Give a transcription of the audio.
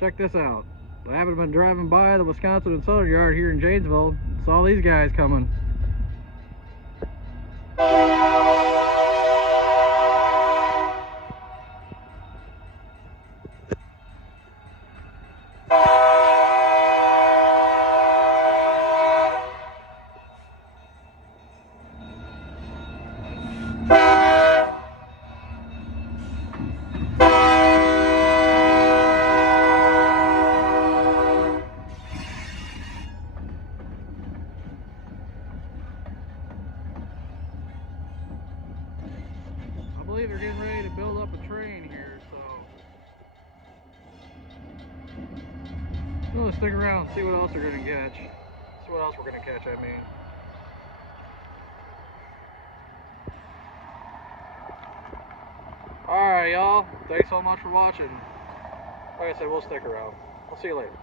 check this out. I haven't been driving by the Wisconsin and Southern Yard here in Janesville. Saw these guys coming. I believe they're getting ready to build up a train here, so we'll stick around and see what else they're gonna catch. See what else we're gonna catch, I mean. Alright, y'all. Thanks so much for watching. Like I said, we'll stick around. I'll see you later.